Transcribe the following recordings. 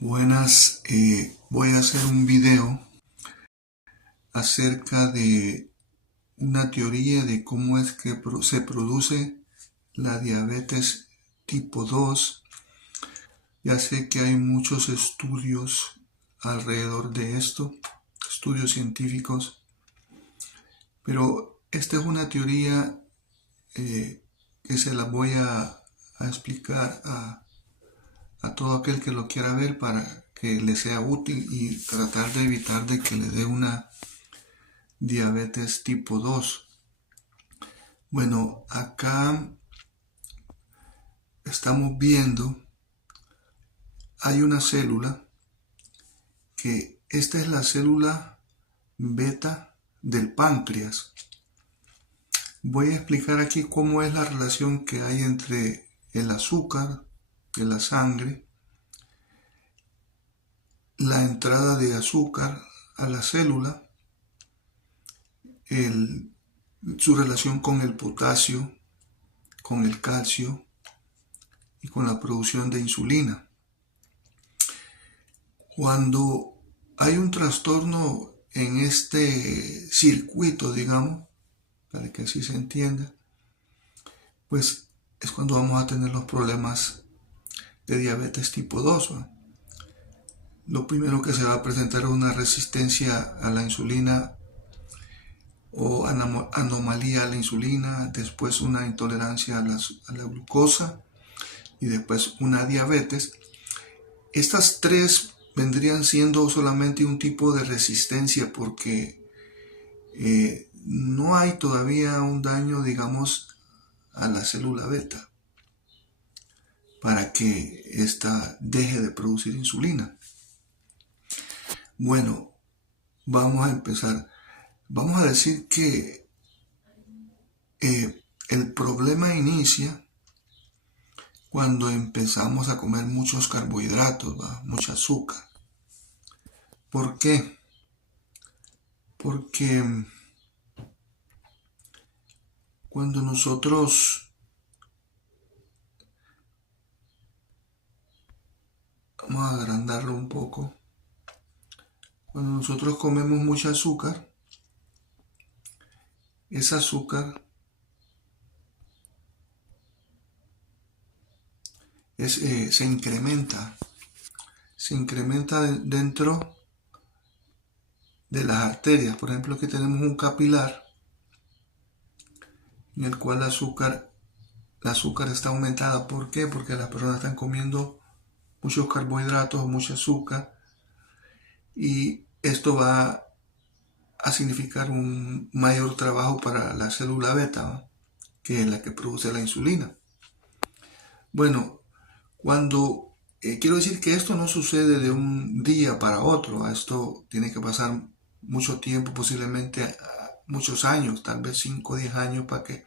Buenas, voy a hacer un video acerca de una teoría de cómo es que se produce la diabetes tipo 2. Ya sé que hay muchos estudios alrededor de esto, estudios científicos, pero esta es una teoría que se la voy a explicar a todo aquel que lo quiera ver para que le sea útil y tratar de evitar de que le dé una diabetes tipo 2. Bueno, acá estamos viendo, hay una célula que esta es la célula beta del páncreas. Voy a explicar aquí cómo es la relación que hay entre el azúcar de la sangre, la entrada de azúcar a la célula, su relación con el potasio, con el calcio y con la producción de insulina. Cuando hay un trastorno en este circuito, digamos, para que así se entienda, pues es cuando vamos a tener los problemas de diabetes tipo 2. ¿No? Lo primero que se va a presentar es una resistencia a la insulina o anomalía a la insulina, después una intolerancia a la glucosa y después una diabetes. Estas tres vendrían siendo solamente un tipo de resistencia porque no hay todavía un daño, digamos, a la célula beta para que ésta deje de producir insulina. Bueno, vamos a empezar. Vamos a decir que el problema inicia cuando empezamos a comer muchos carbohidratos, ¿va? Mucho azúcar. ¿Por qué? Porque cuando nosotros vamos a agrandarlo un poco. Cuando nosotros comemos mucho azúcar, ese azúcar se incrementa dentro de las arterias. Por ejemplo, aquí tenemos un capilar en el cual el azúcar está aumentada. ¿Por qué? Porque las personas están comiendo muchos carbohidratos, mucho azúcar, y esto va a significar un mayor trabajo para la célula beta, ¿no? Que es la que produce la insulina. Bueno, quiero decir que esto no sucede de un día para otro, esto tiene que pasar mucho tiempo, posiblemente muchos años, tal vez 5 o 10 años, para que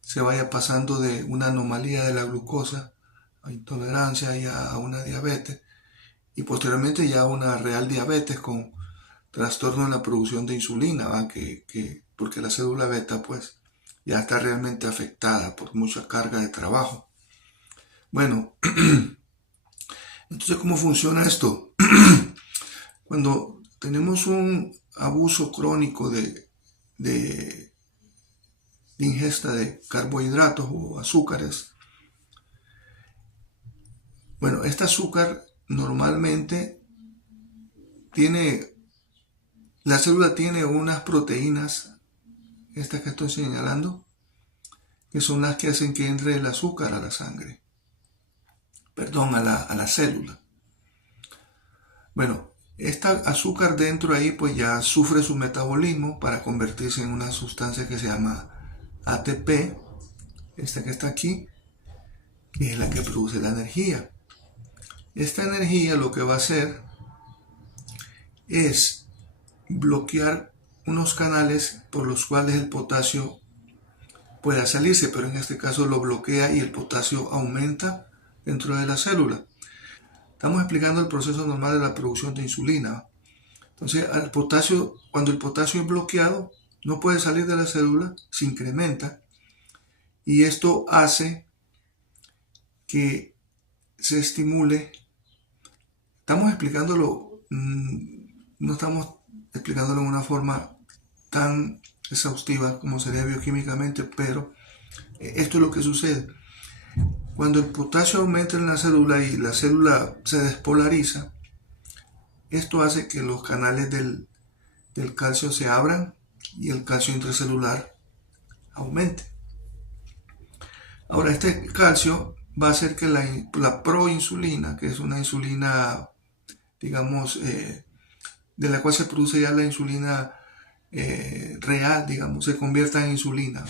se vaya pasando de una anomalía de la glucosa a intolerancia y a una diabetes, y posteriormente ya a una real diabetes con trastorno en la producción de insulina, ¿va? Porque la célula beta pues ya está realmente afectada por mucha carga de trabajo. Bueno, entonces, ¿cómo funciona esto? Cuando tenemos un abuso crónico de ingesta de carbohidratos o azúcares, bueno, este azúcar normalmente la célula tiene unas proteínas, estas que estoy señalando, que son las que hacen que entre el azúcar a la sangre, perdón, a la célula. Bueno, esta azúcar dentro ahí pues ya sufre su metabolismo para convertirse en una sustancia que se llama ATP, esta que está aquí, que es la que produce la energía. Esta energía lo que va a hacer es bloquear unos canales por los cuales el potasio pueda salirse, pero en este caso lo bloquea y el potasio aumenta dentro de la célula. Estamos explicando el proceso normal de la producción de insulina. Entonces, cuando el potasio es bloqueado, no puede salir de la célula, se incrementa y esto hace que se estimule estamos explicándolo, no estamos explicándolo en una forma tan exhaustiva como sería bioquímicamente, pero esto es lo que sucede. Cuando el potasio aumenta en la célula y la célula se despolariza, esto hace que los canales del calcio se abran y el calcio intracelular aumente. Ahora, este calcio va a hacer que la proinsulina, que es una insulina, digamos, de la cual se produce ya la insulina real, digamos, se convierta en insulina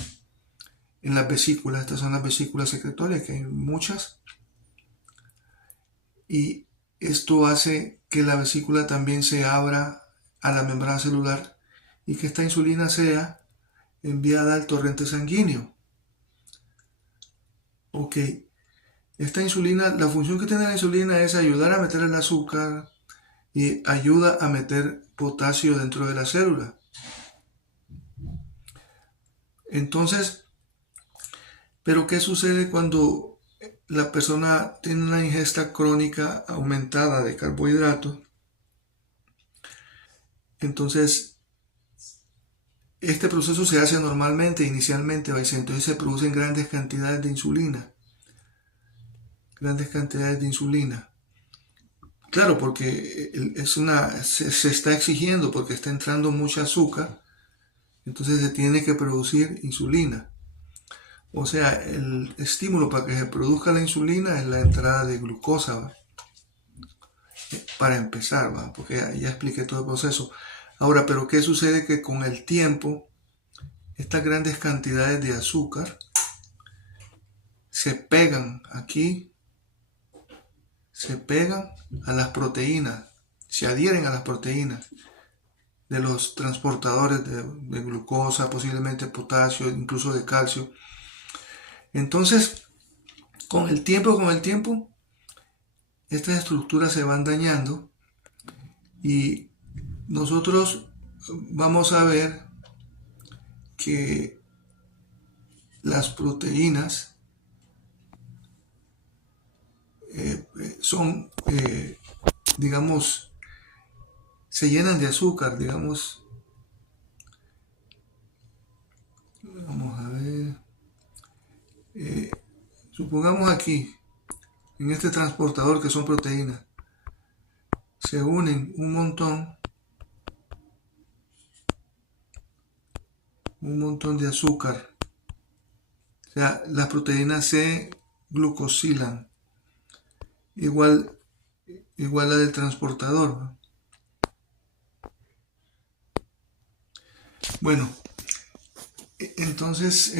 en las vesículas. Estas son las vesículas secretorias, que hay muchas, y esto hace que la vesícula también se abra a la membrana celular y que esta insulina sea enviada al torrente sanguíneo. Ok, esta insulina, la función que tiene la insulina es ayudar a meter el azúcar y ayuda a meter potasio dentro de la célula. Entonces, ¿pero qué sucede cuando la persona tiene una ingesta crónica aumentada de carbohidratos? Entonces, este proceso se hace normalmente, inicialmente, entonces se producen grandes cantidades de insulina. Grandes cantidades de insulina. Claro, porque se está exigiendo, porque está entrando mucha azúcar, entonces se tiene que producir insulina. O sea, el estímulo para que se produzca la insulina es la entrada de glucosa, ¿va? Para empezar, ¿va? Porque ya expliqué todo el proceso. Ahora, pero ¿qué sucede? Que con el tiempo, estas grandes cantidades de azúcar se pegan aquí, se pegan a las proteínas, se adhieren a las proteínas de los transportadores de glucosa, posiblemente potasio, incluso de calcio. Entonces, con el tiempo, estas estructuras se van dañando y nosotros vamos a ver que las proteínas son, digamos, se llenan de azúcar, digamos. Vamos a ver. Supongamos aquí, en este transportador que son proteínas, se unen un montón de azúcar. O sea, las proteínas se glucosilan, igual la del transportador, ¿no? Bueno, entonces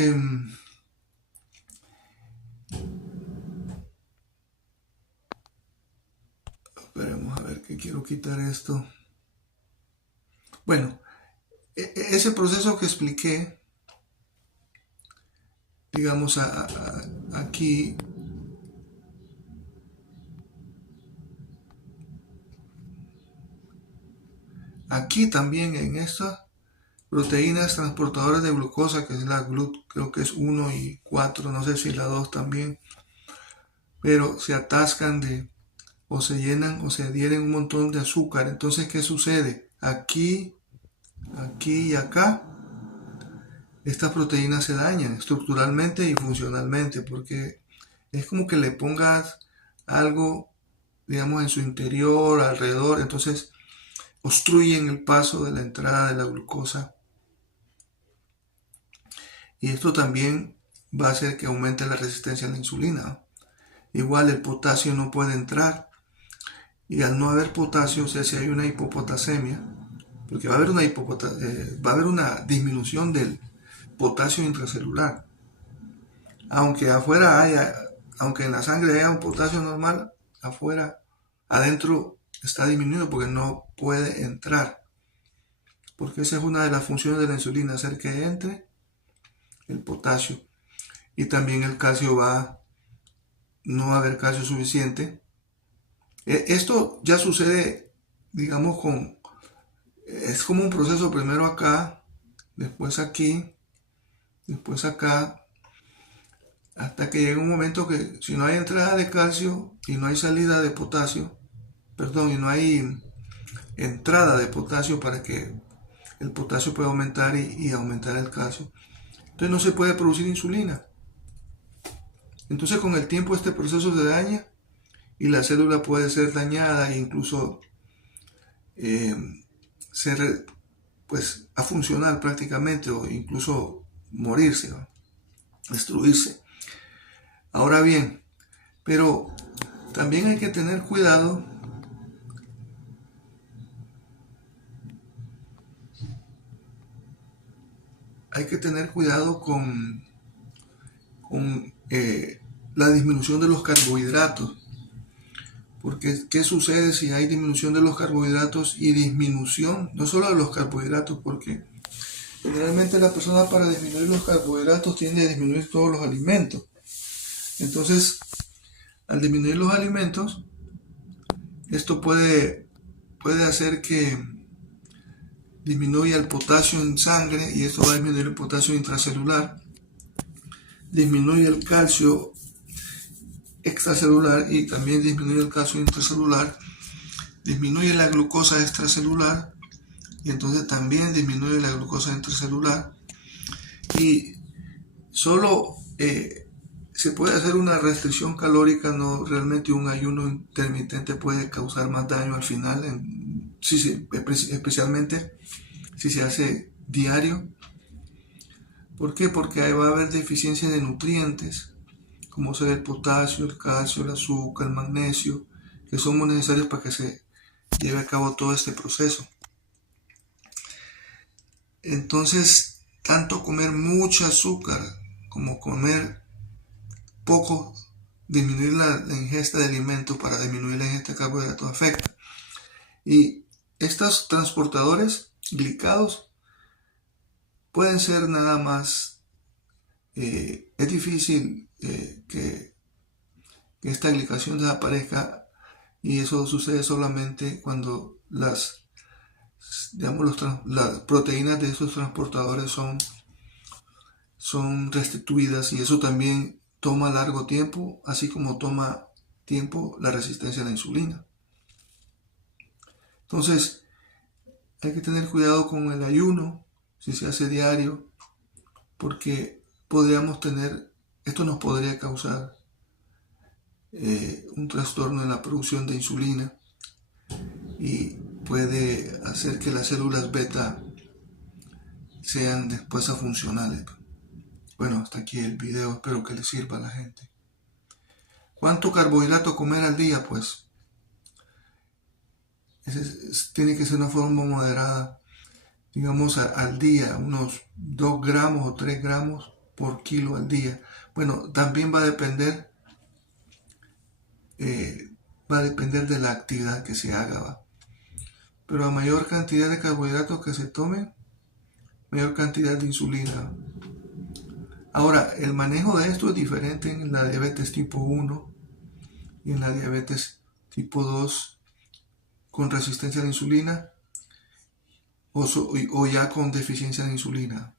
esperemos a ver que quiero quitar esto. Bueno, ese proceso que expliqué, digamos aquí, también en estas proteínas transportadoras de glucosa, que es la GLUT, creo que es 1 y 4, no sé si la 2 también, pero se atascan o se llenan o se adhieren un montón de azúcar. Entonces, ¿qué sucede? Aquí y acá, estas proteínas se dañan estructuralmente y funcionalmente, porque es como que le pongas algo, digamos, en su interior, alrededor, entonces obstruyen el paso de la entrada de la glucosa. Y esto también va a hacer que aumente la resistencia a la insulina. Igual el potasio no puede entrar. Y al no haber potasio, o sea, si hay una hipopotasemia, porque va a haber una disminución del potasio intracelular. Aunque en la sangre haya un potasio normal, adentro está disminuido porque no puede entrar. Porque esa es una de las funciones de la insulina, hacer que entre el potasio. Y también el calcio no va a haber calcio suficiente. Esto ya sucede, digamos, es como un proceso primero acá, después aquí, después acá, hasta que llega un momento que si no hay entrada de calcio y no hay salida de potasio, perdón, y no hay entrada de potasio para que el potasio pueda aumentar y aumentar el calcio. Entonces no se puede producir insulina. Entonces con el tiempo este proceso se daña y la célula puede ser dañada e incluso ser pues afuncional prácticamente, o incluso morirse, ¿no? Destruirse. Ahora bien, pero también hay que tener cuidado con la disminución de los carbohidratos. Porque, ¿qué sucede si hay disminución de los carbohidratos y disminución, no solo de los carbohidratos, porque generalmente la persona para disminuir los carbohidratos tiende a disminuir todos los alimentos? Entonces, al disminuir los alimentos, esto puede hacer que disminuya el potasio en sangre y esto va a disminuir el potasio intracelular, disminuye el calcio extracelular y también disminuye el calcio intracelular, disminuye la glucosa extracelular y entonces también disminuye la glucosa intracelular, y solo se puede hacer una restricción calórica, no realmente un ayuno intermitente puede causar más daño al final, especialmente si se hace diario. ¿Por qué? Porque ahí va a haber deficiencia de nutrientes, como ser el potasio, el calcio, el azúcar, el magnesio, que son muy necesarios para que se lleve a cabo todo este proceso. Entonces, tanto comer mucho azúcar como comer poco, disminuir la ingesta de alimentos para disminuir la ingesta de carbohidratos afecta. Y estos transportadores glicados pueden ser nada más, es difícil que esta glicación desaparezca, y eso sucede solamente cuando las proteínas de esos transportadores son restituidas, y eso también toma largo tiempo, así como toma tiempo la resistencia a la insulina. Entonces, hay que tener cuidado con el ayuno, si se hace diario, porque esto nos podría causar un trastorno en la producción de insulina y puede hacer que las células beta sean después afuncionales. Bueno, hasta aquí el video, espero que les sirva a la gente. ¿Cuánto carbohidrato comer al día? Pues tiene que ser una forma moderada, digamos al día, unos 2 gramos o 3 gramos por kilo al día. Bueno, también va a depender de la actividad que se haga, ¿va? Pero a mayor cantidad de carbohidratos que se tome, mayor cantidad de insulina. Ahora, el manejo de esto es diferente en la diabetes tipo 1 y en la diabetes tipo 2 con resistencia a la insulina o ya con deficiencia de insulina.